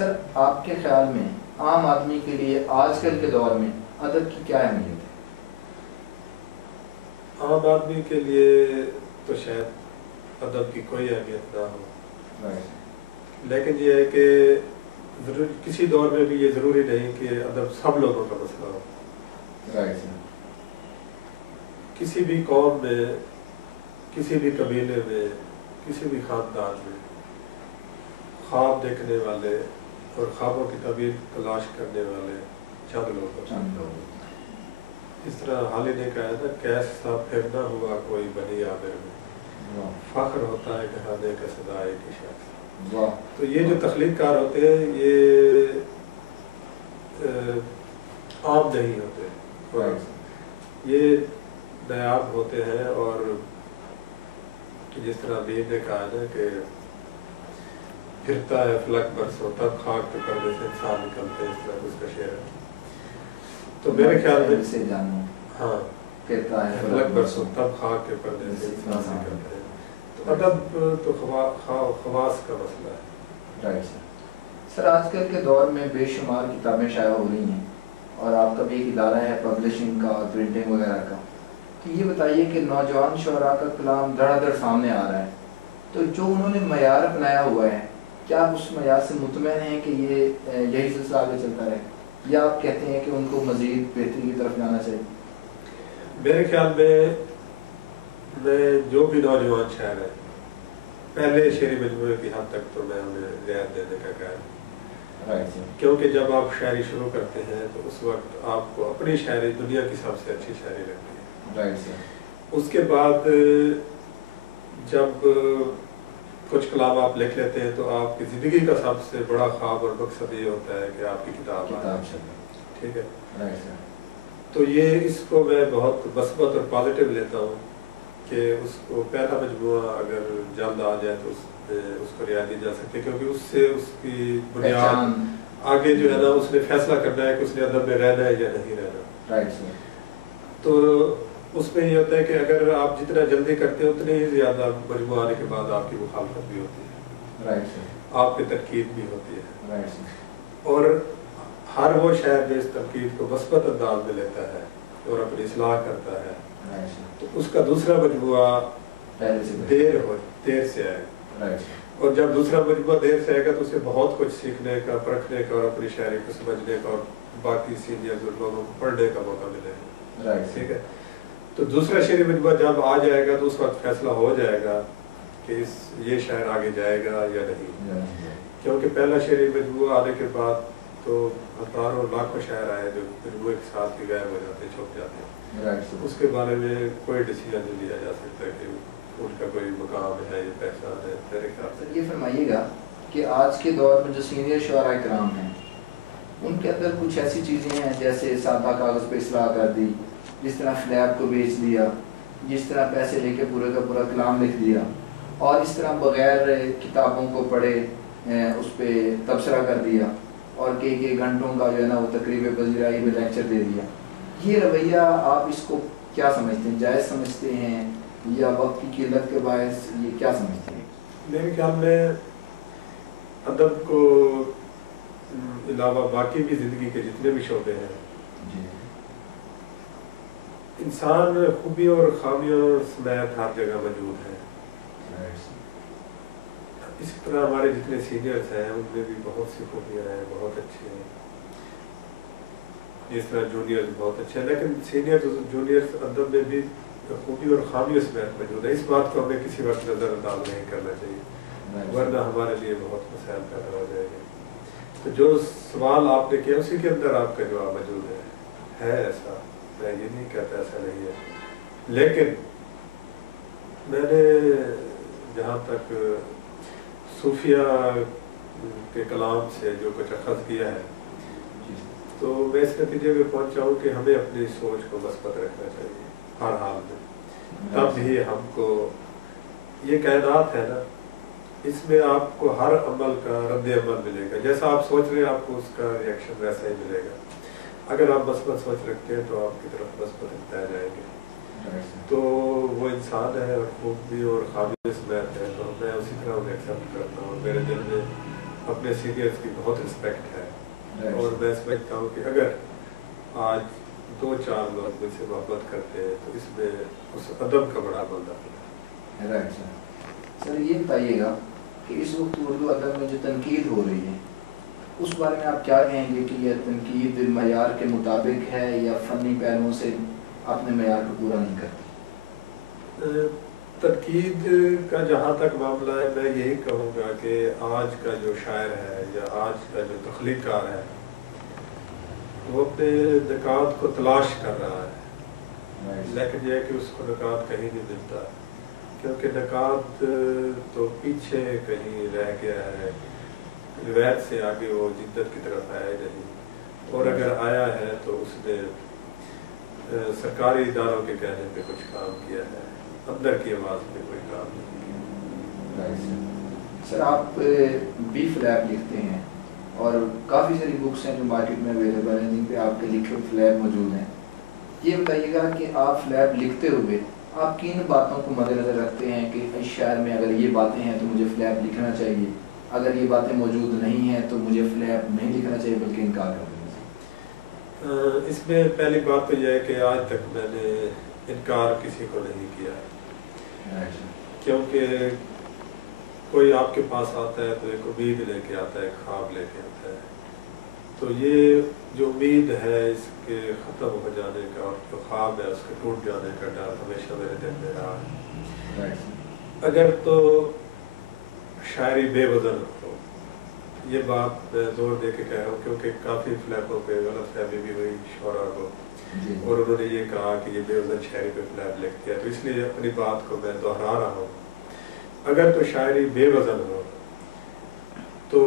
سر آپ کے خیال میں عام آدمی کے لیے آج کل کے دور میں ادب کی کیا اہمیت ہے؟ عام آدمی کے لیے تو شاید ادب کی کوئی اہمیت نہ ہو، لیکن یہ ہے کہ کسی دور میں بھی یہ ضروری نہیں کہ ادب سب لوگوں کا مسئلہ ہو۔ کسی بھی قوم میں، کسی بھی قبیلے میں، کسی بھی خاندان میں خواب دیکھنے والے اور خوابوں کی تعبیر تلاش کرنے والے چند لوگ ہوتے ہیں۔ اس طرح حالی نے کہا نا، کیسا پھرنا ہوا کوئی بنی عامر میں، فخر ہوتا ہے کہانے کا صدائے کی شخص۔ تو یہ جو تخلیق کار ہوتے ہیں یہ عام نہیں ہوتے، یہ نایاب ہوتے ہیں۔ اور جس طرح بیر نے کہا نا کہ پھرتا ہے فلک برسوں تب خاک پہ پردے سے انسان نکلتے ہیں، اس طرح اس کا شعر ہے۔ تو میرے خیال میں سے جانو ہاں کہتا ہے فلک برسوں تب خاک کے پردے سے انسان نکلتے ہیں۔ تو ادب تو خواص کا مسئلہ ہے۔ رائٹ سر، آج کل کے دور میں بے شمار کتابیں شائع ہو رہی ہیں اور آپ کا بھی ایک ادارہ ہے پبلشنگ کا اور پرنٹنگ وغیرہ کا، تو یہ بتائیے کہ نوجوان شعراء کا کلام دھڑا دھڑ سامنے آ رہا ہے، تو جو انہوں نے معیار اپنایا ہوا ہے کیا آپ اس معیار سے مطمئن ہیں کہ یہ یہی سلسلہ آگے چلتا رہے، یا آپ کہتے ہیں کہ ان کو مزید بہتری کی طرف جانا چاہیے؟ میرے خیال میں جو بھی نوجوان شاعر ہیں پہلے شعری مجموعے کی حد تک تو میں انہیں رعایت دینے کا قائل ہوں، کیونکہ جب آپ شاعری شروع کرتے ہیں تو اس وقت آپ کو اپنی شاعری دنیا کی سب سے اچھی شاعری لگتی ہے۔ اس کے بعد جب کچھ کلام آپ لکھ لیتے ہیں تو آپ کی زندگی کا سب سے بڑا خواب اور مقصد یہ ہوتا ہے کہ آپ کی کتاب ٹھیک ہے۔ تو یہ اس کو میں بہت مثبت اور پازیٹیو لیتا ہوں کہ اس کو پہلا مجموعہ اگر جلد آ جائے تو اس کو رعایت دی جا سکتی ہے، کیونکہ اس سے اس کی بنیاد آگے جو ہے نا اس نے فیصلہ کرنا ہے کہ اس نے ادب میں رہنا ہے یا نہیں رہنا۔ تو اس میں یہ ہوتا ہے کہ اگر آپ جتنا جلدی کرتے ہیں اتنے ہی زیادہ مجموعہ آنے کے بعد آپ کی مخالفت بھی ہوتی ہے، آپ کی تنقید بھی ہوتی ہے، اور ہر وہ شاعر جو اس تنقید کو مثبت انداز میں لیتا ہے اور اپنی اصلاح کرتا ہے تو اس کا دوسرا مجموعہ دیر سے آئے، اور جب دوسرا مجموعہ دیر سے آئے گا تو اسے بہت کچھ سیکھنے کا، پرکھنے کا اور اپنی شاعری کو سمجھنے کا اور باقی سینئر لوگوں کو پڑھنے کا موقع ملے گا، ٹھیک ہے۔ تو دوسرا شعری مجموعہ جب آ جائے گا تو اس وقت فیصلہ ہو جائے گا کہ یہ شاعر آگے جائے گا یا نہیں، کیونکہ پہلا شعری مجموعہ آنے کے بعد تو ہزاروں لاکھوں شاعر آئے جو مجموعے کے ساتھ ہی غائب ہو جاتے ہیں، چھپ جاتے ہیں، اس کے بارے میں کوئی ڈیسیژن نہیں لیا جا سکتا کہ ان کا کوئی مقام ہے یا پہچان ہے۔ میرے خیال سے یہ فرمائیے گا کہ آج کے دور میں جو سینئر شعراء کرام ہیں ان کے اندر کچھ ایسی چیزیں ہیں جیسے سادہ کاغذ پہ اصلاح کر دی، جس طرح فلیپ کو بیچ دیا، جس طرح پیسے لے کے پورے کا پورا کلام لکھ دیا، اور اس طرح بغیر کتابوں کو پڑھے اس پہ تبصرہ کر دیا، اور کئی گھنٹوں کا جو ہے نا وہ تقریب پذیرائی میں لیکچر دے دیا، یہ رویہ آپ اس کو کیا سمجھتے ہیں؟ جائز سمجھتے ہیں یا وقت کی قلت کے باعث یہ کیا سمجھتے ہیں؟ میرے خیال میں ادب کو علاوہ باقی بھی زندگی کے جتنے بھی شعبے ہیں، انسان خوبیوں اور خامیوں سمیت ہر جگہ موجود ہے۔ اسی طرح ہمارے جتنے سینئرز ہیں ان میں بھی بہت سی خوبیاں ہیں، بہت اچھے ہیں، جس طرح جونیئرز بہت اچھے ہیں، لیکن سینئرز جونیئرز ادب میں بھی خوبی اور خامیوں سمیت موجود ہے۔ اس بات کو ہمیں کسی وقت نظر انداز نہیں کرنا چاہیے، ورنہ ہمارے لیے بہت مسائل پیدا ہو جائے گے۔ تو جو سوال آپ نے کیا اسی کے اندر آپ کا جواب موجود ہے ایسا، میں یہ نہیں کہتا ایسا نہیں ہے، لیکن میں نے جہاں تک صوفیہ کے کلام سے جو کچھ اخذ کیا ہے تو میں اس نتیجے میں پہنچا ہوں کہ ہمیں اپنی سوچ کو مثبت رکھنا چاہیے ہر حال میں، تب ہی ہم کو یہ کائنات ہے نا، اس میں آپ کو ہر عمل کا رد عمل ملے گا، جیسا آپ سوچ رہے ہیں آپ کو اس کا ریئیکشن ویسا ہی ملے گا۔ اگر آپ مثبت سوچ رکھتے ہیں تو آپ کی طرف مثبت انتہا جائیں گے۔ تو وہ انسان ہے اور خوبی اور خامی سمیت ہے، تو میں اسی طرح انہیں ایکسیپٹ کرتا ہوں، میرے دل میں اپنے سینئرز کی بہت رسپیکٹ ہے، اور میں سمجھتا ہوں کہ اگر آج 2-4 لوگ مجھ سے محبت کرتے ہیں تو اس میں اس ادب کا بڑا مندہ ہے۔ سر یہ بتائیے گا کہ اس وقت اردو ادب میں جو تنقید ہو رہی ہے اس بارے میں آپ کیا کہیں گے کہ یہ تنقید معیار کے مطابق ہے یا فنی پہلوؤں سے اپنے معیار کو پورا نہیں کرتی؟ تنقید کا جہاں تک معاملہ ہے، میں یہی کہوں گا کہ آج کا جو شاعر ہے یا آج کا جو تخلیق کار ہے وہ اپنے نکات کو تلاش کر رہا ہے، لیکن یہ ہے کہ اس کو نکات کہیں نہیں ملتا، کیونکہ نکات تو پیچھے کہیں رہ گیا ہے، روایت سے آگے وہ جدت کی طرف آیا نہیں، اور اگر آیا ہے تو اس نے سرکاری اداروں کے کہنے پہ کچھ کام کیا ہے، اندر کی آواز پہ کوئی کام نہیں کیا۔ سر آپ بھی فلیپ لکھتے ہیں اور کافی ساری بکس ہیں جو مارکیٹ میں اویلیبل ہیں جن پہ آپ کے لکھے ہوئے فلیپ موجود ہیں، یہ بتائیے گا کہ آپ فلیپ لکھتے ہوئے آپ کن باتوں کو مد نظر رکھتے ہیں کہ اس شعر میں اگر یہ باتیں ہیں تو مجھے فلیپ لکھنا چاہیے، اگر یہ باتیں موجود نہیں ہیں تو مجھے فلیپ نہیں لکھنا چاہیے بلکہ انکار کر دینا چاہیے؟ اس میں پہلی بات تو یہ ہے کہ آج تک میں نے انکار کسی کو نہیں کیا، کیونکہ کوئی آپ کے پاس آتا ہے تو ایک امید لے کے آتا ہے، خواب لے کے آتا ہے، تو یہ جو امید ہے اس کے ختم ہو جانے کا اور جو خواب ہے اس کے ٹوٹ جانے کا ڈر ہمیشہ میرے دل میں رہا ہے۔ اگر تو شاعری بے وزن ہو، یہ بات میں زور دے کے کہہ رہا ہوں کیونکہ کافی فلیپوں پہ غلط فہمی بھی ہوئی شعراء کو، اور انہوں نے یہ کہا کہ یہ بے وزن شاعری پہ فلیپ لکھ دیا، تو اس لیے اپنی بات کو میں دہرا رہا ہوں۔ اگر تو شاعری بے وزن ہو تو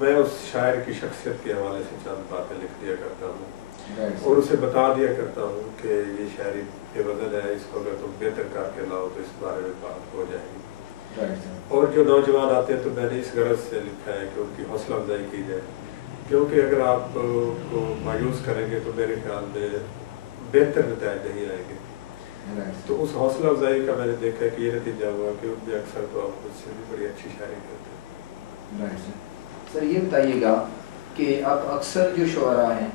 میں اس شاعر کی شخصیت کے حوالے سے چند باتیں لکھ دیا کرتا ہوں اور اسے بتا دیا کرتا ہوں کہ یہ شاعری بے وزن ہے، اس کو اگر تم بہتر کر کے لاؤ تو اس بارے میں بات ہو جائے گی۔ اور جو نوجوان آتے ہیں تو میں نے اس غرض سے لکھا ہے کہ ان کی حوصلہ افزائی کی جائے، کیونکہ اگر آپ کو مایوس کریں گے تو میرے خیال میں بہتر نتائج نہیں آئیں گے۔ تو اس حوصلہ افزائی کا میں نے دیکھا کہ یہ نتیجہ ہوا کہ ان میں اکثر تو آپ مجھ سے بھی بڑی اچھی شاعری کرتے ہیں۔ سر یہ بتائیے گا کہ اب اکثر جو شعراء ہیں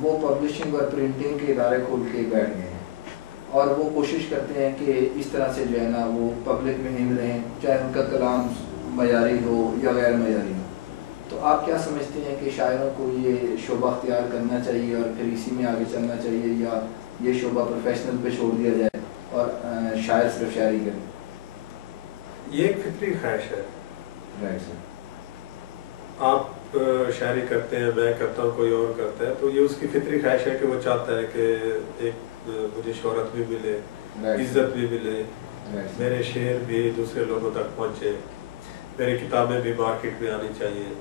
وہ پبلشنگ اور پرنٹنگ کے ادارے کھول کے بیٹھ گئے ہیں اور وہ کوشش کرتے ہیں کہ اس طرح سے جو ہے نا وہ پبلک میں ہم رہیں، چاہے ان کا کلام معیاری ہو یا غیر معیاری ہو، تو آپ کیا سمجھتے ہیں کہ شاعروں کو یہ شعبہ اختیار کرنا چاہیے اور پھر اسی میں آگے چلنا چاہیے، یا یہ شعبہ پروفیشنل پہ چھوڑ دیا جائے اور شاعر صرف شاعری کرے؟ یہ ایک فطری خواہش ہے۔ Right sir. آپ شاعری کرتے ہیں، میں کرتا ہوں، کوئی اور کرتا ہے، تو یہ اس کی فطری خواہش ہے کہ وہ چاہتا ہے کہ ایک مجھے شہرت بھی ملے، عزت بھی ملے، میرے شعر بھی دوسرے لوگوں تک پہنچے، میری کتابیں بھی مارکیٹ میں آنی چاہیے۔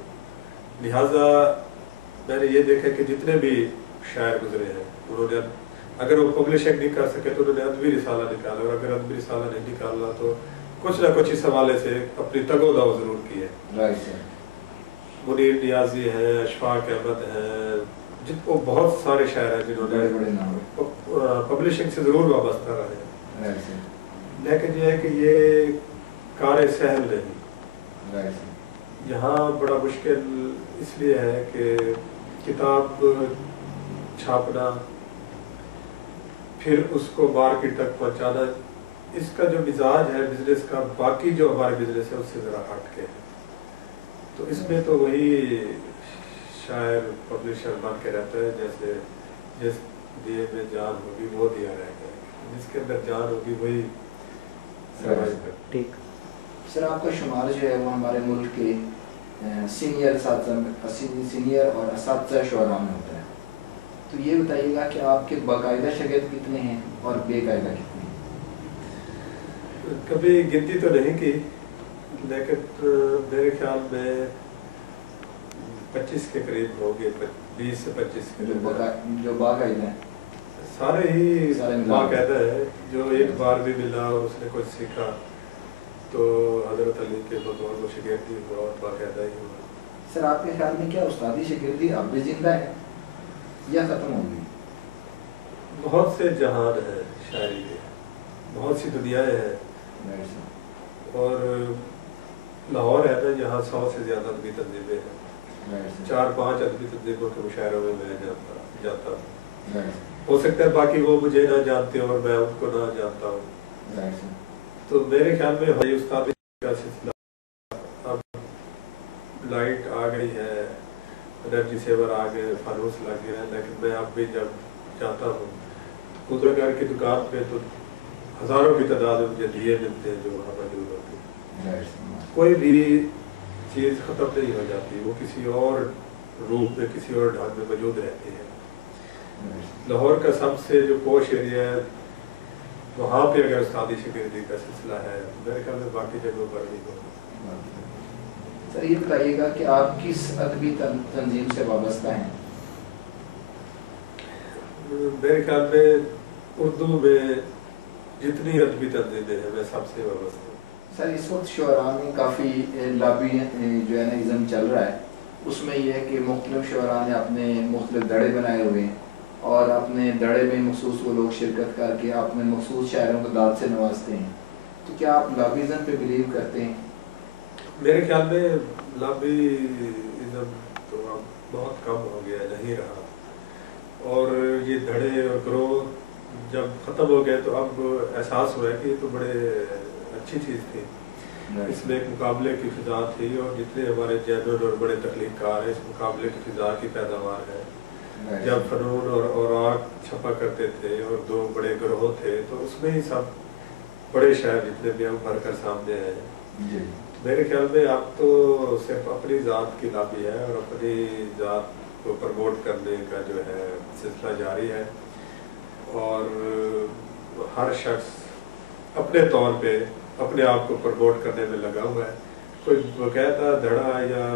لہٰذا میں نے یہ دیکھا کہ جتنے بھی شاعر گزرے ہیں انہوں نے اگر وہ پبلشنگ نہیں کر سکے تو انہوں نے ادبی رسالہ نکالا، اور اگر ادبی رسالہ نہیں نکالا تو کچھ نہ کچھ اس حوالے سے اپنی تگ و دو ضرور کی ہے۔ منیر نیازی ہیں، اشفاق احمد ہیں، وہ بہت سارے شاعر ہیں جنہوں نے پبلشنگ سے ضرور وابستہ رہے ہیں، لیکن یہ ہے کہ یہ کار سہل نہیں۔ یہاں بڑا مشکل اس لیے ہے کہ کتاب چھاپنا، پھر اس کو مارکیٹ تک پہنچانا، اس کا جو مزاج ہے بزنس کا باقی جو ہمارے بزنس ہے اس سے ذرا ہٹ کے ہے، تو اس میں تو وہی شاعر پبلشر بن کے رہتا ہے جیسے جس دیے میں جان ہوگی وہ دیا رہ جائے گا، جس کے اندر جان ہوگی وہی سروائیو کرے۔ ٹھیک سر، آپ کا شمار جو ہے وہ ہمارے ملک کے سینئر اور اساتذہ شعراء میں ہوتا ہے، تو یہ بتائیے گا کہ آپ کے باقاعدہ شاگرد کتنے ہیں اور بے قاعدہ کتنے ہیں؟ کبھی گنتی تو نہیں کی، لیکن میرے خیال میں 25 کے قریب ہو گئے، 20 سے 25 کے جو باقاعدہ ہیں سارے ہی باقاعدہ ہے، جو ایک بار بھی ملا اور اس نے کچھ سیکھا تو حضرت علی کے بطور وہ شاگردی ہوا اور باقاعدہ ہی ہوا۔ سر آپ کے خیال میں کیا استادی شاگردی اب بھی زندہ ہے یا ختم ہو گئی؟ بہت سے جہان ہیں شاعری کے، بہت سی دنیایں ہیں، اور لاہور ہے نا، یہاں 100 سے زیادہ ادبی تنظیمیں ہیں، 4-5 ادبی تنظیموں کے مشاعروں میں جاتا ہوں. ہو سکتا ہے باقی وہ مجھے نہ جانتے ہوں اور میں ان کو نہ جانتا ہوں. تو میرے خیال میں بھائی استاد کا سلسلہ اب لائٹ آ گئی ہے، انرجی سیور آ گئے، فانوس لگ گیا ہے، لیکن میں اب بھی جب جاتا ہوں خودروگار کی دکان پہ تو ہزاروں کی تعداد میں مجھے دیے ملتے ہیں جو وہاں موجود ہوتے ہیں. کوئی بھی چیز ختم نہیں ہو جاتی، وہ کسی اور روپ میں کسی اور ڈھنگ میں موجود رہتی ہے. لاہور کا سب سے جو پوش ایریا ہے وہاں پہ اگر استادی شاگردی کا سلسلہ ہے میرے خیال میں باقی جگہوں پر نہیں ہوگا. سر یہ بتائیے گا کہ آپ کس ادبی تنظیم سے وابستہ ہیں؟ میرے خیال میں اردو میں جتنی ادبی تنظیمیں ہیں میں سب سے وابستہ ہوں. سر اس وقت شعراء میں کافی لابی جو ہے نا ازم چل رہا ہے، اس میں یہ ہے کہ مختلف شعراء نے اپنے مختلف دڑے بنائے ہوئے ہیں اور اپنے دڑے میں مخصوص وہ لوگ شرکت کر کے اپنے مخصوص شاعروں کو داد سے نوازتے ہیں. تو کیا آپ لابیزم پہ بلیو کرتے ہیں؟ میرے خیال میں لابیزم تو اب بہت کم ہو گیا، نہیں رہا، اور یہ دھڑے اور گروہ جب ختم ہو گئے تو اب احساس ہوا ہے کہ یہ تو بڑے اچھی چیز تھی. اس میں ایک مقابلے کی فضا تھی اور جتنے ہمارے جینرل اور بڑے تخلیق کار ہیں اس مقابلے کی فضا کی پیداوار ہے. جب فنون اور اوراق چھپا کرتے تھے اور دو بڑے گروہ تھے تو اس میں ہی سب بڑے شاعر جتنے بھی ہم بھر کر سامنے آئے. میرے خیال میں اب تو صرف اپنی ذات کی لابی ہے اور اپنی ذات کو پروموٹ کرنے کا جو ہے سلسلہ جاری ہے، اور ہر شخص اپنے طور پہ اپنے آپ کو پروموٹ کرنے میں لگا ہوا ہے. کوئی باقاعدہ دھڑا یا